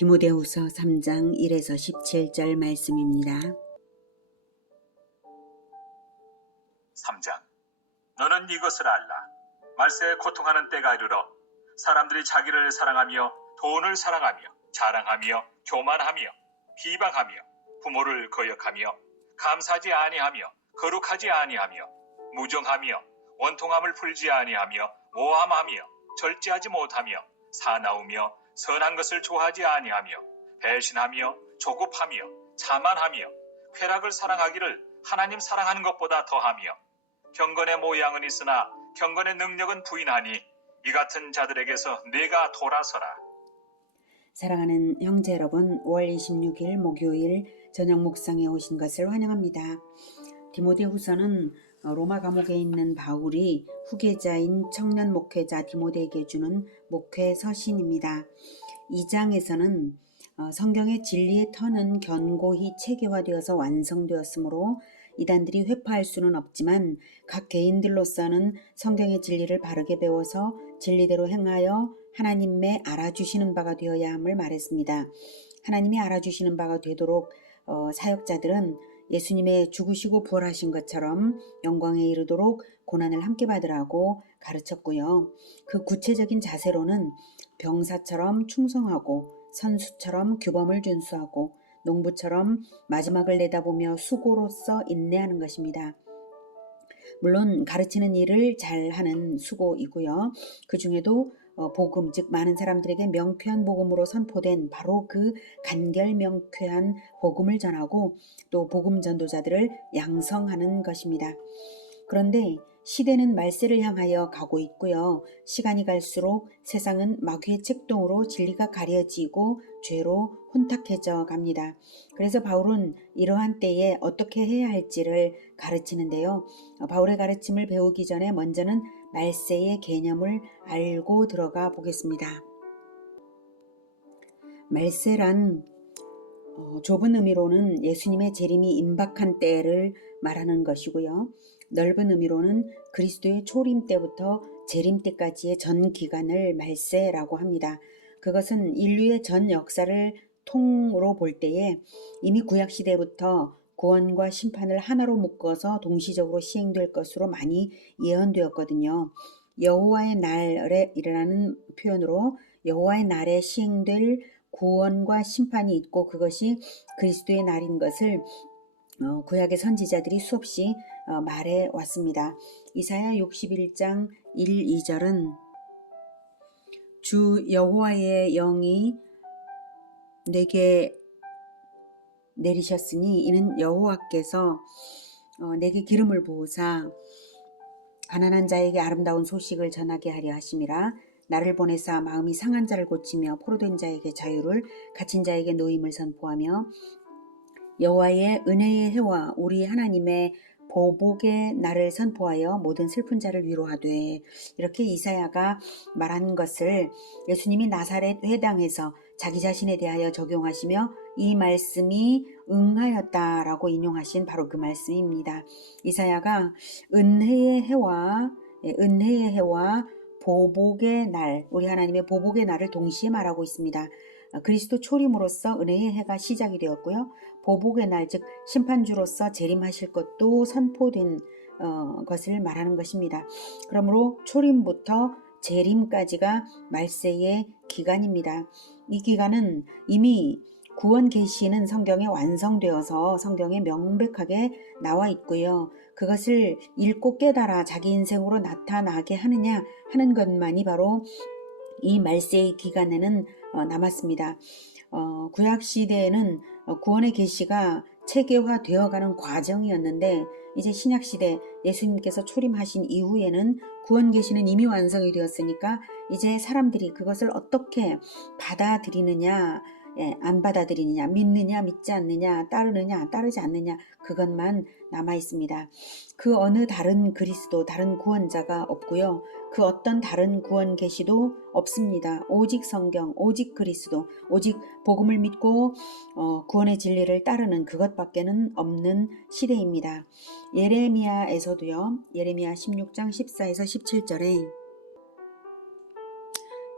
디모데후서 3장 1에서 17절 말씀입니다. 3장. 너는 이것을 알라. 말세에 고통하는 때가 이르러 사람들이 자기를 사랑하며 돈을 사랑하며 자랑하며 교만하며 비방하며 부모를 거역하며 감사하지 아니하며 거룩하지 아니하며 무정하며 원통함을 풀지 아니하며 모함하며 절제하지 못하며 사나우며 선한 것을 좋아하지 아니하며 배신하며 조급하며 자만하며 쾌락을 사랑하기를 하나님 사랑하는 것보다 더하며 경건의 모양은 있으나 경건의 능력은 부인하니 이 같은 자들에게서 내가 돌아서라. 사랑하는 형제 여러분, 5월 26일 목요일 저녁 묵상에 오신 것을 환영합니다. 디모데후서는 로마 감옥에 있는 바울이 후계자인 청년 목회자 디모데에게 주는 목회 서신입니다. 2장에서는 성경의 진리의 터는 견고히 체계화되어서 완성되었으므로 이단들이 회파할 수는 없지만 각 개인들로서는 성경의 진리를 바르게 배워서 진리대로 행하여 하나님의 알아주시는 바가 되어야 함을 말했습니다. 하나님이 알아주시는 바가 되도록 사역자들은 예수님의 죽으시고 부활하신 것처럼 영광에 이르도록 고난을 함께 받으라고 가르쳤고요. 그 구체적인 자세로는 병사처럼 충성하고 선수처럼 규범을 준수하고 농부처럼 마지막을 내다보며 수고로서 인내하는 것입니다. 물론 가르치는 일을 잘하는 수고이고요. 그 중에도 복음, 즉 많은 사람들에게 명쾌한 복음으로 선포된 바로 그 간결 명쾌한 복음을 전하고 또 복음 전도자들을 양성하는 것입니다. 그런데 시대는 말세를 향하여 가고 있고요. 시간이 갈수록 세상은 마귀의 책동으로 진리가 가려지고 죄로 혼탁해져 갑니다. 그래서 바울은 이러한 때에 어떻게 해야 할지를 가르치는데요. 바울의 가르침을 배우기 전에 먼저는 말세의 개념을 알고 들어가 보겠습니다. 말세란 좁은 의미로는 예수님의 재림이 임박한 때를 말하는 것이고요. 넓은 의미로는 그리스도의 초림 때부터 재림 때까지의 전 기간을 말세라고 합니다. 그것은 인류의 전 역사를 통으로 볼 때에 이미 구약시대부터 구원과 심판을 하나로 묶어서 동시적으로 시행될 것으로 많이 예언되었거든요. 여호와의 날이라는 표현으로 여호와의 날에 시행될 구원과 심판이 있고 그것이 그리스도의 날인 것을 구약의 선지자들이 수없이 말해 왔습니다. 이사야 61장 1, 2절은 주 여호와의 영이 내게 내리셨으니 이는 여호와께서 내게 기름을 부으사 가난한 자에게 아름다운 소식을 전하게 하려 하심이라. 나를 보내사 마음이 상한 자를 고치며 포로된 자에게 자유를, 갇힌 자에게 노임을 선포하며 여호와의 은혜의 해와 우리 하나님의 보복의 날을 선포하여 모든 슬픈 자를 위로하되, 이렇게 이사야가 말한 것을 예수님이 나사렛 회당에서 자기 자신에 대하여 적용하시며 이 말씀이 응하였다라고 인용하신 바로 그 말씀입니다. 이사야가 은혜의 해와 보복의 날, 우리 하나님의 보복의 날을 동시에 말하고 있습니다. 그리스도 초림으로써 은혜의 해가 시작이 되었고요. 보복의 날, 즉 심판주로서 재림하실 것도 선포된 것을 말하는 것입니다. 그러므로 초림부터 재림까지가 말세의 기간입니다. 이 기간은 이미 구원 계시는 성경에 완성되어서 성경에 명백하게 나와 있고요. 그것을 읽고 깨달아 자기 인생으로 나타나게 하느냐 하는 것만이 바로 이 말세의 기간에는 남았습니다. 구약시대에는 구원의 계시가 체계화되어가는 과정이었는데 이제 신약시대 예수님께서 초림하신 이후에는 구원 계시는 이미 완성이 되었으니까 이제 사람들이 그것을 어떻게 받아들이느냐, 안 받아들이느냐, 믿느냐, 믿지 않느냐, 따르느냐, 따르지 않느냐, 그것만 남아 있습니다. 그 어느 다른 그리스도, 다른 구원자가 없고요. 그 어떤 다른 구원 계시도 없습니다. 오직 성경, 오직 그리스도, 오직 복음을 믿고 구원의 진리를 따르는 그것밖에는 없는 시대입니다. 예레미야에서도요. 예레미야 16장 14에서 17절에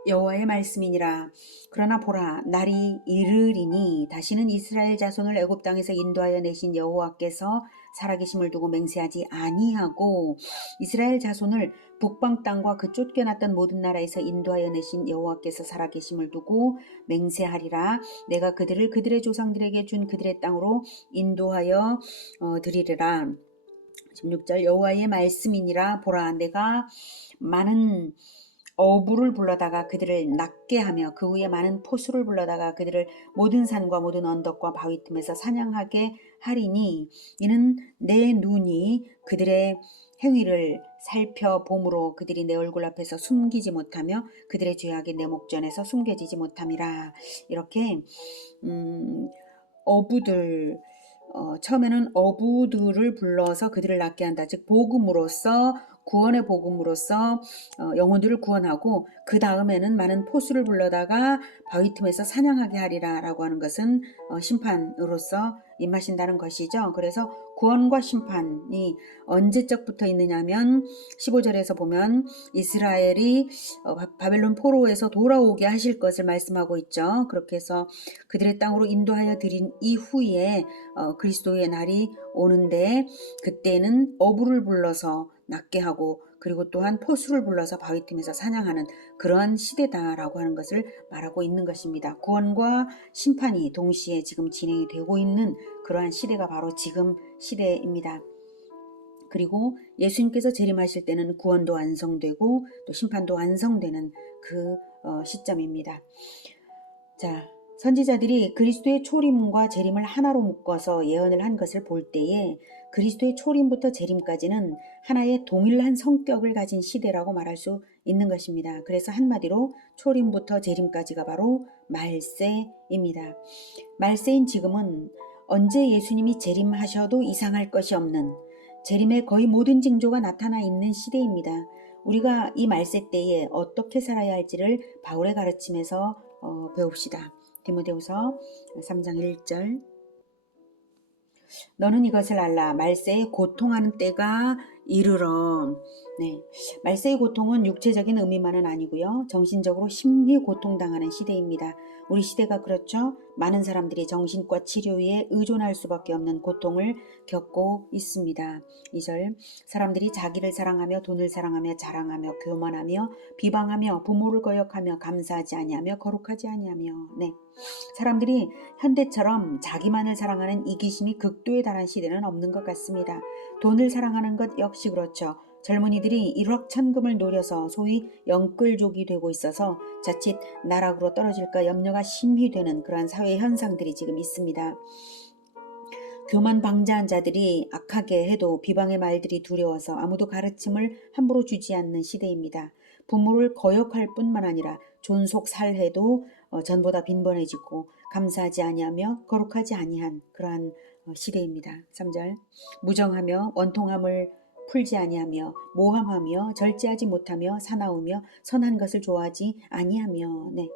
여호와의 말씀이니라. 그러나 보라, 날이 이르리니 다시는 이스라엘 자손을 애굽 땅에서 인도하여 내신 여호와께서 살아계심을 두고 맹세하지 아니하고 이스라엘 자손을 북방 땅과 그 쫓겨났던 모든 나라에서 인도하여 내신 여호와께서 살아계심을 두고 맹세하리라. 내가 그들을 그들의 조상들에게 준 그들의 땅으로 인도하여 드리리라. 16절 여호와의 말씀이니라. 보라, 내가 많은 어부를 불러다가 그들을 낫게 하며 그 후에 많은 포수를 불러다가 그들을 모든 산과 모든 언덕과 바위 틈에서 사냥하게 하리니 이는 내 눈이 그들의 행위를 살펴봄으로 그들이 내 얼굴 앞에서 숨기지 못하며 그들의 죄악이 내 목전에서 숨겨지지 못함이라. 이렇게 어부들 처음에는 어부들을 불러서 그들을 낫게 한다. 즉 복음으로써 구원의 복음으로써 영혼들을 구원하고 그 다음에는 많은 포수를 불러다가 바위 틈에서 사냥하게 하리라 라고 하는 것은 심판으로서 임하신다는 것이죠. 그래서 구원과 심판이 언제적 붙어 있느냐면 15절에서 보면 이스라엘이 바벨론 포로에서 돌아오게 하실 것을 말씀하고 있죠. 그렇게 해서 그들의 땅으로 인도하여 드린 이후에 그리스도의 날이 오는데 그때는 어부를 불러서 낫게 하고 그리고 또한 포수를 불러서 바위 틈에서 사냥하는 그러한 시대다라고 하는 것을 말하고 있는 것입니다. 구원과 심판이 동시에 지금 진행이 되고 있는 그러한 시대가 바로 지금 시대입니다. 그리고 예수님께서 재림하실 때는 구원도 완성되고 또 심판도 완성되는 그 시점입니다. 자, 선지자들이 그리스도의 초림과 재림을 하나로 묶어서 예언을 한 것을 볼 때에 그리스도의 초림부터 재림까지는 하나의 동일한 성격을 가진 시대라고 말할 수 있는 것입니다. 그래서 한마디로 초림부터 재림까지가 바로 말세입니다. 말세인 지금은 언제 예수님이 재림하셔도 이상할 것이 없는 재림의 거의 모든 징조가 나타나 있는 시대입니다. 우리가 이 말세 때에 어떻게 살아야 할지를 바울의 가르침에서 배웁시다. 디모데후서 3장 1절 너는 이것을 알라. 말세에 고통하는 때가 이르러. 네, 말세의 고통은 육체적인 의미만은 아니고요. 정신적으로 심히 고통당하는 시대입니다. 우리 시대가 그렇죠. 많은 사람들이 정신과 치료에 의존할 수밖에 없는 고통을 겪고 있습니다. 2절 사람들이 자기를 사랑하며 돈을 사랑하며 자랑하며 교만하며 비방하며 부모를 거역하며 감사하지 아니하며 거룩하지 아니하며. 네, 사람들이 현대처럼 자기만을 사랑하는 이기심이 극도에 달한 시대는 없는 것 같습니다. 돈을 사랑하는 것 역시 그렇죠. 젊은이들이 일확천금을 노려서 소위 영끌족이 되고 있어서 자칫 나락으로 떨어질까 염려가 심히 되는 그러한 사회 현상들이 지금 있습니다. 교만 방자한 자들이 악하게 해도 비방의 말들이 두려워서 아무도 가르침을 함부로 주지 않는 시대입니다. 부모를 거역할 뿐만 아니라 존속 살해도 전보다 빈번해지고 감사하지 아니하며 거룩하지 아니한 그러한 시대입니다. 3절 무정하며 원통함을 풀지 아니하며 모함하며 절제하지 못하며 사나우며 선한 것을 좋아하지 아니하며. 네,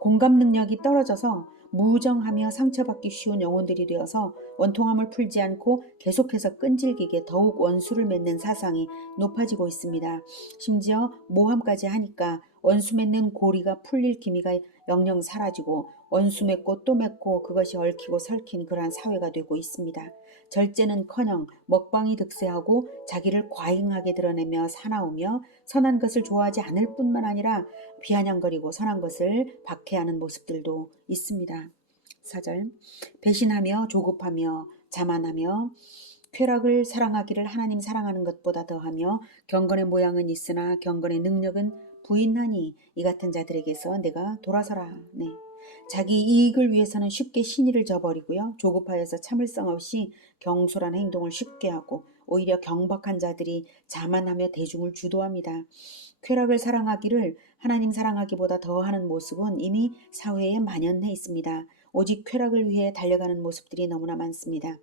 공감 능력이 떨어져서 무정하며 상처받기 쉬운 영혼들이 되어서 원통함을 풀지 않고 계속해서 끈질기게 더욱 원수를 맺는 사상이 높아지고 있습니다. 심지어 모함까지 하니까 원수 맺는 고리가 풀릴 기미가 영영 사라지고 원수 맺고 또 맺고 그것이 얽히고 설킨 그러한 사회가 되고 있습니다. 절제는커녕 먹방이 득세하고 자기를 과잉하게 드러내며 사나우며 선한 것을 좋아하지 않을 뿐만 아니라 비아냥거리고 선한 것을 박해하는 모습들도 있습니다. 4절 배신하며 조급하며 자만하며 쾌락을 사랑하기를 하나님 사랑하는 것보다 더하며 경건의 모양은 있으나 경건의 능력은 부인하니 이 같은 자들에게서 내가 돌아서라. 네. 자기 이익을 위해서는 쉽게 신의를 저버리고요. 조급하여서 참을성 없이 경솔한 행동을 쉽게 하고 오히려 경박한 자들이 자만하며 대중을 주도합니다. 쾌락을 사랑하기를 하나님 사랑하기보다 더하는 모습은 이미 사회에 만연해 있습니다. 오직 쾌락을 위해 달려가는 모습들이 너무나 많습니다.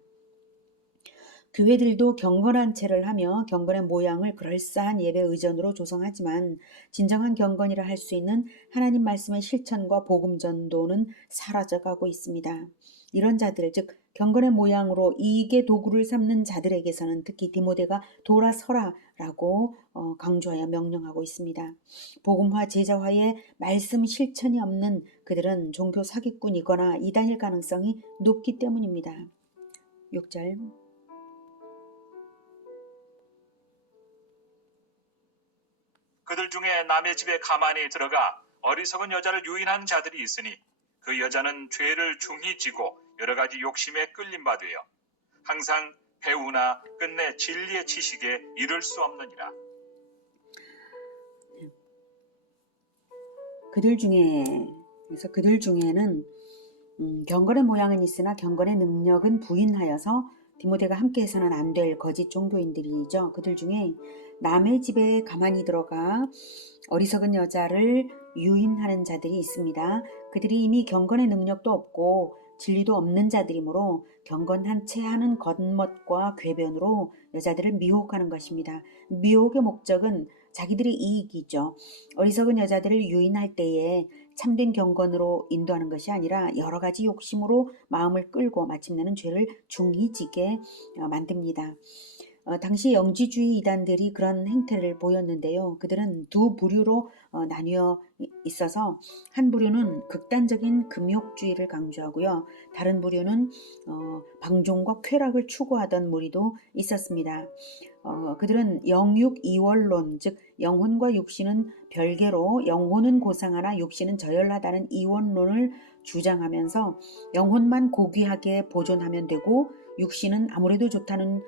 교회들도 경건한 채를 하며 경건의 모양을 그럴싸한 예배 의전으로 조성하지만 진정한 경건이라 할 수 있는 하나님 말씀의 실천과 복음 전도는 사라져가고 있습니다. 이런 자들, 즉 경건의 모양으로 이익의 도구를 삼는 자들에게서는 특히 디모데가 돌아서라라고 강조하여 명령하고 있습니다. 복음화 제자화의 말씀 실천이 없는 그들은 종교 사기꾼이거나 이단일 가능성이 높기 때문입니다. 6절. 그들 중에 남의 집에 가만히 들어가 어리석은 여자를 유인한 자들이 있으니 그 여자는 죄를 중히 지고 여러 가지 욕심에 끌림 받으여 항상 배우나 끝내 진리의 지식에 이를 수 없느니라. 그들 중에는 경건의 모양은 있으나 경건의 능력은 부인하여서 디모데가 함께해서는 안 될 거짓 종교인들이죠. 그들 중에 남의 집에 가만히 들어가 어리석은 여자를 유인하는 자들이 있습니다. 그들이 이미 경건의 능력도 없고 진리도 없는 자들이므로 경건한 채 하는 겉멋과 궤변으로 여자들을 미혹하는 것입니다. 미혹의 목적은 자기들의 이익이죠. 어리석은 여자들을 유인할 때에 참된 경건으로 인도하는 것이 아니라 여러 가지 욕심으로 마음을 끌고 마침내는 죄를 중히 지게 만듭니다. 당시 영지주의 이단들이 그런 행태를 보였는데요. 그들은 두 부류로 나뉘어 있어서 한 부류는 극단적인 금욕주의를 강조하고요. 다른 부류는 방종과 쾌락을 추구하던 무리도 있었습니다. 그들은 영육 이원론, 즉 영혼과 육신은 별개로 영혼은 고상하나 육신은 저열하다는 이원론을 주장하면서 영혼만 고귀하게 보존하면 되고 육신은 아무래도 좋다는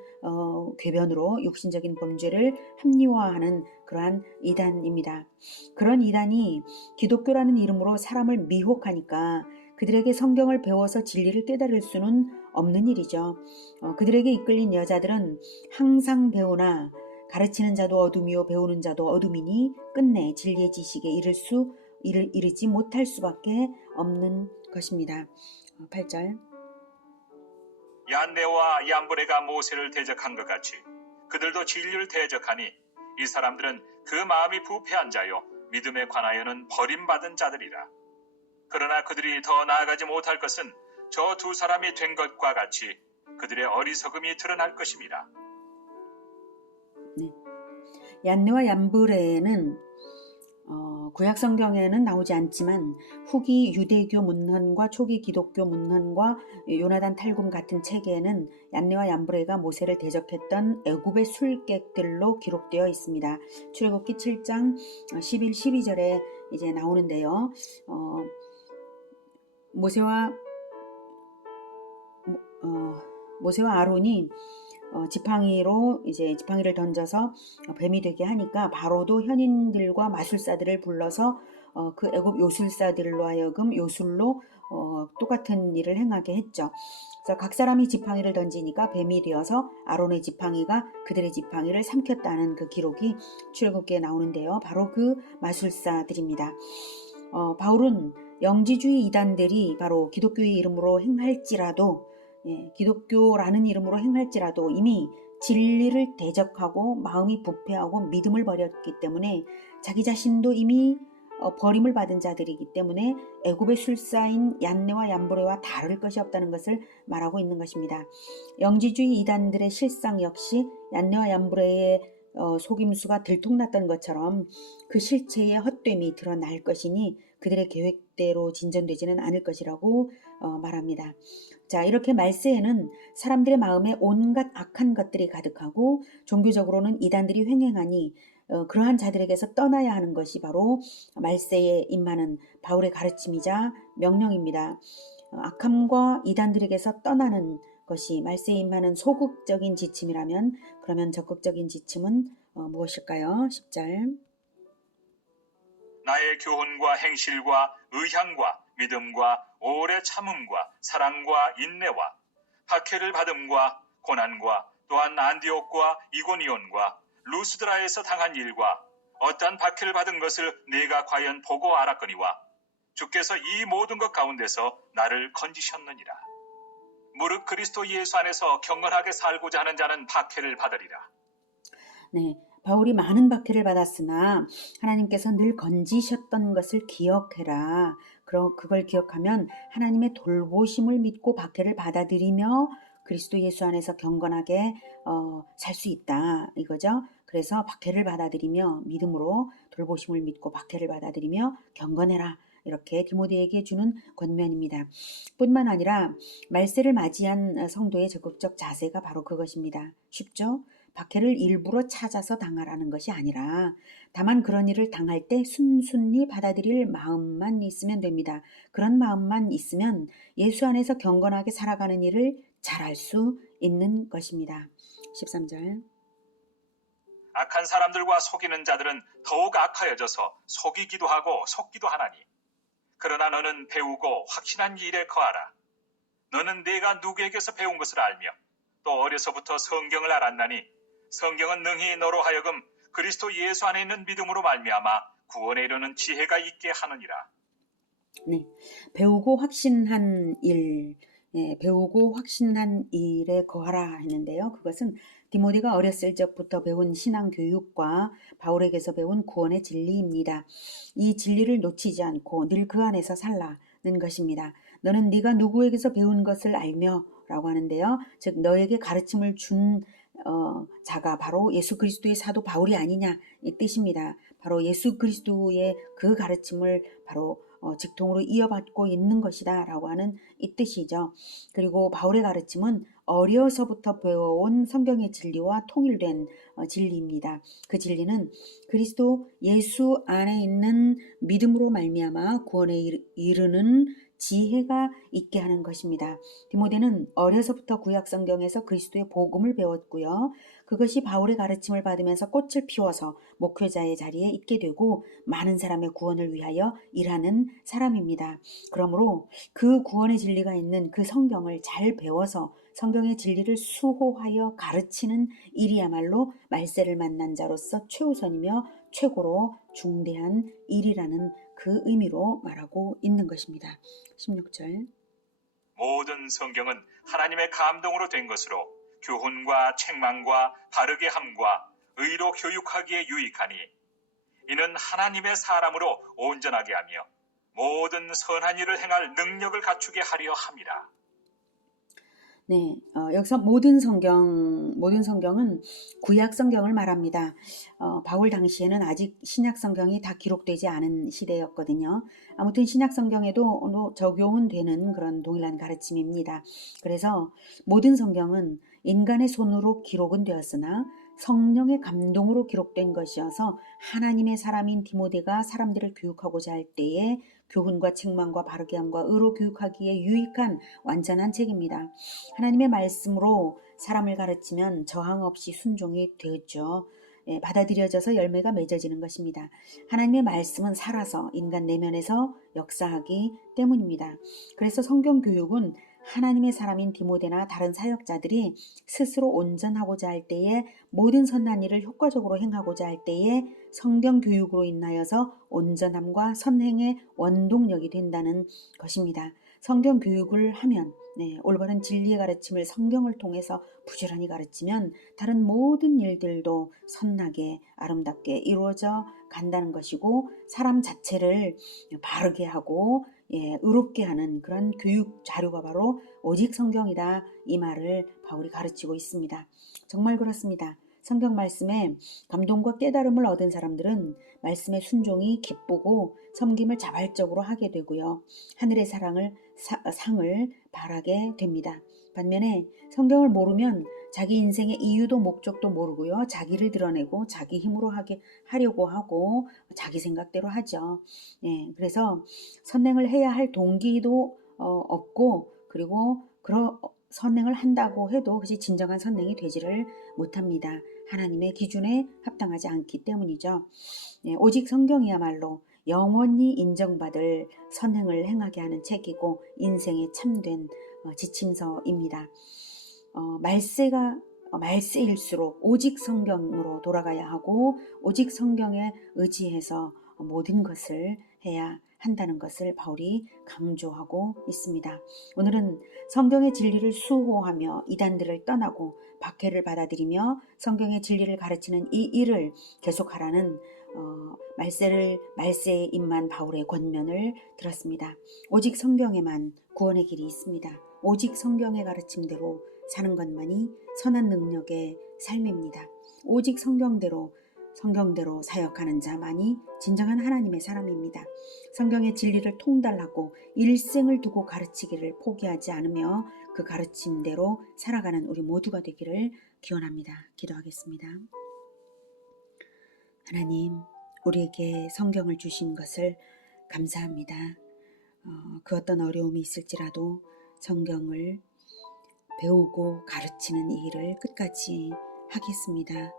궤변으로 육신적인 범죄를 합리화하는 그러한 이단입니다. 그런 이단이 기독교라는 이름으로 사람을 미혹하니까 그들에게 성경을 배워서 진리를 깨달을 수는 없는 일이죠. 그들에게 이끌린 여자들은 항상 배우나 가르치는 자도 어둠이요 배우는 자도 어둠이니 끝내 진리의 지식에 이르지 못할 수밖에 없는 것입니다. 8절. 얀네와 얀브레가 모세를 대적한 것 같이 그들도 진리를 대적하니 이 사람들은 그 마음이 부패한 자요 믿음에 관하여는 버림받은 자들이라. 그러나 그들이 더 나아가지 못할 것은 저 두 사람이 된 것과 같이 그들의 어리석음이 드러날 것입니다. 네. 얀네와 얀브레는 구약 성경에는 나오지 않지만 후기 유대교 문헌과 초기 기독교 문헌과 요나단 탈금 같은 책에는 얀네와 얀브레가 모세를 대적했던 애굽의 술객들로 기록되어 있습니다. 출애굽기 7장 11, 12절에 이제 나오는데요. 모세와 아론이 지팡이를 던져서 뱀이 되게 하니까 바로도 현인들과 마술사들을 불러서 그 애굽 요술사들로 하여금 요술로 똑같은 일을 행하게 했죠. 그래서 각 사람이 지팡이를 던지니까 뱀이 되어서 아론의 지팡이가 그들의 지팡이를 삼켰다는 그 기록이 출애굽기에 나오는데요. 바로 그 마술사들입니다. 바울은 영지주의 이단들이 바로 기독교의 이름으로 행할지라도 기독교라는 이름으로 행할지라도 이미 진리를 대적하고 마음이 부패하고 믿음을 버렸기 때문에 자기 자신도 이미 버림을 받은 자들이기 때문에 애굽의 술사인 얀네와 얀브레와 다를 것이 없다는 것을 말하고 있는 것입니다. 영지주의 이단들의 실상 역시 얀네와 얀브레의 속임수가 들통났던 것처럼 그 실체의 헛됨이 드러날 것이니 그들의 계획대로 진전되지는 않을 것이라고 말합니다. 자, 이렇게 말세에는 사람들의 마음에 온갖 악한 것들이 가득하고 종교적으로는 이단들이 횡행하니 그러한 자들에게서 떠나야 하는 것이 바로 말세에 임하는 바울의 가르침이자 명령입니다. 악함과 이단들에게서 떠나는 것이 말세에 임하는 소극적인 지침이라면 그러면 적극적인 지침은 무엇일까요? 10절. 나의 교훈과 행실과 의향과 믿음과 오래 참음과 사랑과 인내와 박해를 받음과 고난과 또한 안디옥과 이고니온과 루스드라에서 당한 일과 어떠한 박해를 받은 것을 내가 과연 보고 알았거니와 주께서 이 모든 것 가운데서 나를 건지셨느니라. 무릇 그리스도 예수 안에서 경건하게 살고자 하는 자는 박해를 받으리라. 네, 바울이 많은 박해를 받았으나 하나님께서 늘 건지셨던 것을 기억해라. 그걸 기억하면 하나님의 돌보심을 믿고 박해를 받아들이며 그리스도 예수 안에서 경건하게 살 수 있다 이거죠. 그래서 박해를 받아들이며 믿음으로 돌보심을 믿고 박해를 받아들이며 경건해라. 이렇게 디모데에게 주는 권면입니다. 뿐만 아니라 말세를 맞이한 성도의 적극적 자세가 바로 그것입니다. 쉽죠? 박해를 일부러 찾아서 당하라는 것이 아니라 다만 그런 일을 당할 때 순순히 받아들일 마음만 있으면 됩니다. 그런 마음만 있으면 예수 안에서 경건하게 살아가는 일을 잘할 수 있는 것입니다. 13절. 악한 사람들과 속이는 자들은 더욱 악하여져서 속이기도 하고 속기도 하나니 그러나 너는 배우고 확신한 일에 거하라. 너는 내가 누구에게서 배운 것을 알며 또 어려서부터 성경을 알았나니 성경은 능히 너로 하여금 그리스도 예수 안에 있는 믿음으로 말미암아 구원에 이르는 지혜가 있게 하느니라. 네, 배우고 확신한 일에 거하라 했는데요. 그것은 디모데가 어렸을 적부터 배운 신앙 교육과 바울에게서 배운 구원의 진리입니다. 이 진리를 놓치지 않고 늘 그 안에서 살라는 것입니다. 너는 네가 누구에게서 배운 것을 알며 라고 하는데요. 즉 너에게 가르침을 준 자가 바로 예수 그리스도의 사도 바울이 아니냐 이 뜻입니다. 바로 예수 그리스도의 그 가르침을 바로 직통으로 이어받고 있는 것이다 라고 하는 이 뜻이죠. 그리고 바울의 가르침은 어려서부터 배워온 성경의 진리와 통일된 진리입니다. 그 진리는 그리스도 예수 안에 있는 믿음으로 말미암아 구원에 이르는 지혜가 있게 하는 것입니다. 디모데는 어려서부터 구약 성경에서 그리스도의 복음을 배웠고요. 그것이 바울의 가르침을 받으면서 꽃을 피워서 목회자의 자리에 있게 되고 많은 사람의 구원을 위하여 일하는 사람입니다. 그러므로 그 구원의 진리가 있는 그 성경을 잘 배워서 성경의 진리를 수호하여 가르치는 일이야말로 말세를 만난 자로서 최우선이며 최고로 중대한 일이라는 그 의미로 말하고 있는 것입니다. 16절. 모든 성경은 하나님의 감동으로 된 것으로 교훈과 책망과 바르게 함과 의로 교육하기에 유익하니 이는 하나님의 사람으로 온전하게 하며 모든 선한 일을 행할 능력을 갖추게 하려 함이라. 네, 여기서 모든 성경은 구약 성경을 말합니다. 바울 당시에는 아직 신약 성경이 다 기록되지 않은 시대였거든요. 아무튼 신약 성경에도 적용은 되는 그런 동일한 가르침입니다. 그래서 모든 성경은 인간의 손으로 기록은 되었으나 성령의 감동으로 기록된 것이어서 하나님의 사람인 디모데가 사람들을 교육하고자 할 때에 교훈과 책망과 바르게 함과 의로 교육하기에 유익한 완전한 책입니다. 하나님의 말씀으로 사람을 가르치면 저항 없이 순종이 되었죠. 받아들여져서 열매가 맺어지는 것입니다. 하나님의 말씀은 살아서 인간 내면에서 역사하기 때문입니다. 그래서 성경 교육은 하나님의 사람인 디모데나 다른 사역자들이 스스로 온전하고자 할 때에 모든 선한 일을 효과적으로 행하고자 할 때에 성경 교육으로 인하여서 온전함과 선행의 원동력이 된다는 것입니다. 성경 교육을 하면 올바른 진리의 가르침을 성경을 통해서 부지런히 가르치면 다른 모든 일들도 선하게 아름답게 이루어져 간다는 것이고 사람 자체를 바르게 하고 의롭게 하는 그런 교육 자료가 바로 오직 성경이다. 이 말을 바울이 가르치고 있습니다. 정말 그렇습니다. 성경 말씀에 감동과 깨달음을 얻은 사람들은 말씀의 순종이 기쁘고 섬김을 자발적으로 하게 되고요. 하늘의 상을 바라게 됩니다. 반면에 성경을 모르면 자기 인생의 이유도 목적도 모르고요. 자기를 드러내고 자기 힘으로 하려고 하고 자기 생각대로 하죠. 그래서 선행을 해야 할 동기도 없고 그리고 선행을 한다고 해도 그것이 진정한 선행이 되지를 못합니다. 하나님의 기준에 합당하지 않기 때문이죠. 오직 성경이야말로 영원히 인정받을 선행을 행하게 하는 책이고 인생의 참된 지침서입니다. 말세일수록 오직 성경으로 돌아가야 하고 오직 성경에 의지해서 모든 것을 해야 한다는 것을 바울이 강조하고 있습니다. 오늘은 성경의 진리를 수호하며 이단들을 떠나고 박해를 받아들이며 성경의 진리를 가르치는 이 일을 계속하라는 말세의 입만 바울의 권면을 들었습니다. 오직 성경에만 구원의 길이 있습니다. 오직 성경의 가르침대로 사는 것만이 선한 능력의 삶입니다. 오직 성경대로 사역하는 자만이 진정한 하나님의 사람입니다. 성경의 진리를 통달하고 일생을 두고 가르치기를 포기하지 않으며 그 가르침대로 살아가는 우리 모두가 되기를 기원합니다. 기도하겠습니다. 하나님, 우리에게 성경을 주신 것을 감사합니다. 그 어떤 어려움이 있을지라도 성경을 배우고 가르치는 이 일을 끝까지 하겠습니다.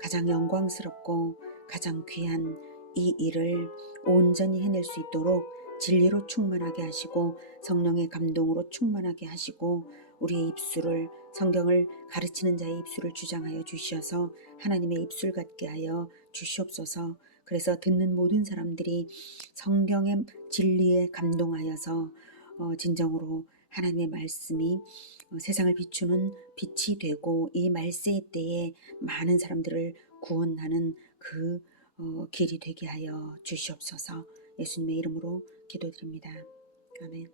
가장 영광스럽고 가장 귀한 이 일을 온전히 해낼 수 있도록 진리로 충만하게 하시고 성령의 감동으로 충만하게 하시고 우리의 입술을 성경을 가르치는 자의 입술을 주장하여 주셔서 하나님의 입술 같게 하여 주시옵소서. 그래서 듣는 모든 사람들이 성경의 진리에 감동하여서 진정으로 하나님의 말씀이 세상을 비추는 빛이 되고 이 말세의 때에 많은 사람들을 구원하는 그 길이 되게 하여 주시옵소서. 예수님의 이름으로 기도드립니다. 아멘.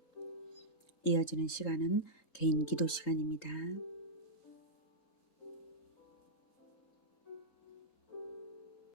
이어지는 시간은 개인 기도 시간입니다.